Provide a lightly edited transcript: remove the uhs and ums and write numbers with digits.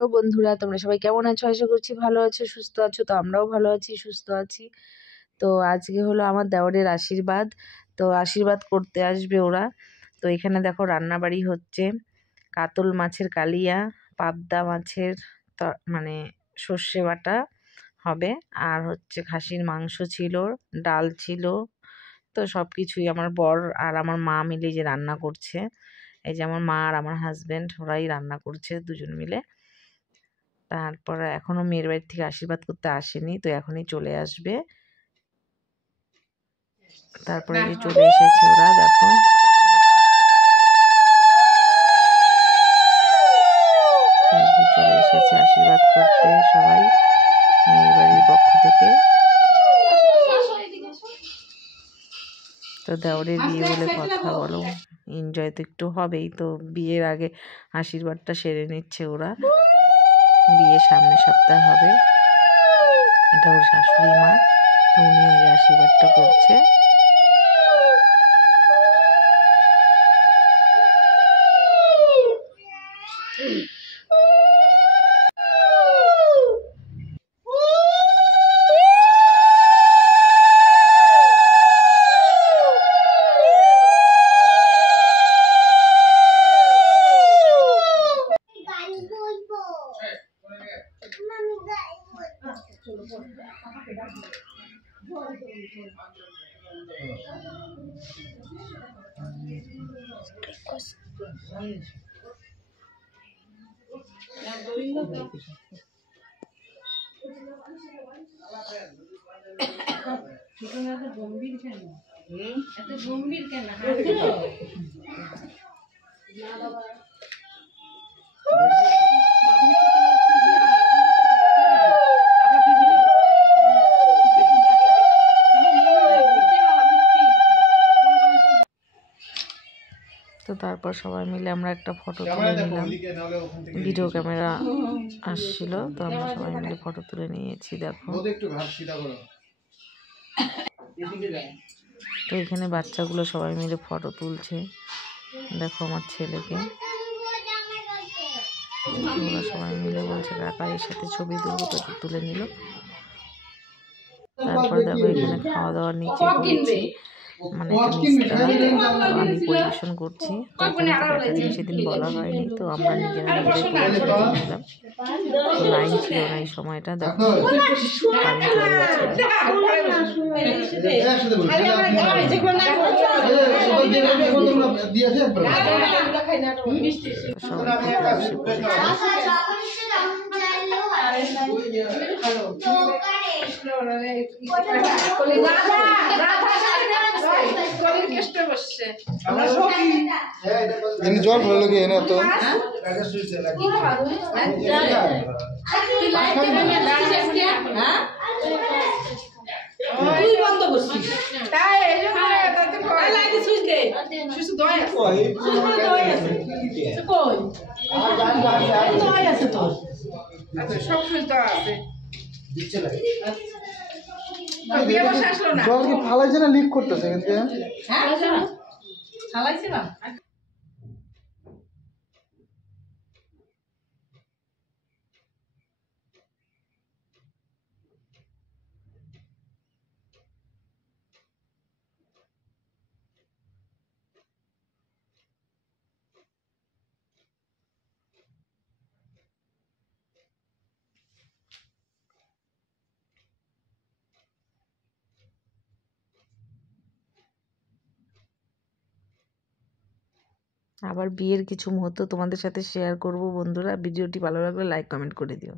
তো বন্ধুরা, তোমরা সবাই কেমন আছো? আশা করছি ভালো আছো, সুস্থ আছো। তো আমরাও ভালো আছি, সুস্থ আছি। তো আজকে হলো আমার দেওরের আশীর্বাদ। তো আশীর্বাদ করতে আসবে ওরা। তো এখানে দেখো রান্নাবাড়ি হচ্ছে। কাতল মাছের কালিয়া, পাবদা মাছের মানে সর্ষে বাটা হবে, আর হচ্ছে খাসির মাংস ছিল, ডাল ছিল। তো সব কিছুই আমার বর আর আমার মা মিলে যে রান্না করছে। এই যে আমার মা আর আমার হাজবেন্ড ওরাই রান্না করছে দুজন মিলে। তারপরে এখনো মেয়ের বাড়ি থেকে আশীর্বাদ করতে আসেনি, তো এখনই চলে আসবে। তারপরে যে চলে এসেছে ওরা, দেখো চলে এসেছে আশীর্বাদ করতে সবাই মেয়ের বাড়ির পক্ষ থেকে। তো দেওরের বিয়ে বলে কথা, বলো এনজয় তো একটু হবেই। তো বিয়ের আগে আশীর্বাদটা সেরে নিচ্ছে ওরা। বিয়ে সামনের সপ্তাহে হবে। এটা ওর শাশুড়ি মা, তো উনি আগে আশীর্বাদটা করছে। গম্ভীর কেন? এত গম্ভীর কেন? তো তারপর সবাই মিলে আমরা একটা ফটো তুলে নিলাম। ভিডিও ক্যামেরা আসছিল, তো আমরা সবাই মিলে ফটো তুলে নিয়েছি। দেখো তো এখানে বাচ্চাগুলো সবাই মিলে ফটো তুলছে। দেখো আমার ছেলেকে, ওরা সবাই মিলে বলছে কাকা এর সাথে ছবি তুলবো, তো তুলে নিল। তারপর দেখো এখানে খাওয়া দাওয়ার নিচে করেছি, মানে একটা নিস্তা, আমি পরিবেশন করছি। তো এখানে তো ক্যাটারিং সেদিন বলা হয়নি, তো আমরা নিজেরাই পরিবেশন করে নিলাম। তো লাইন ছিল না এই সময়টা, দেখো কারেন্ট চলে গেছে। সবাই খেতে বসে পড়েছে। জল ভালো লাগে না তো বন্ধ করছিস জল কি ফালাইছে না লিক করতেছে কিন্তু ফালাইছে না। আবার বিয়ের কিছু মুহূর্ত তোমাদের সাথে শেয়ার করব বন্ধুরা। ভিডিওটি ভালো লাগলে লাইক কমেন্ট করে দিও।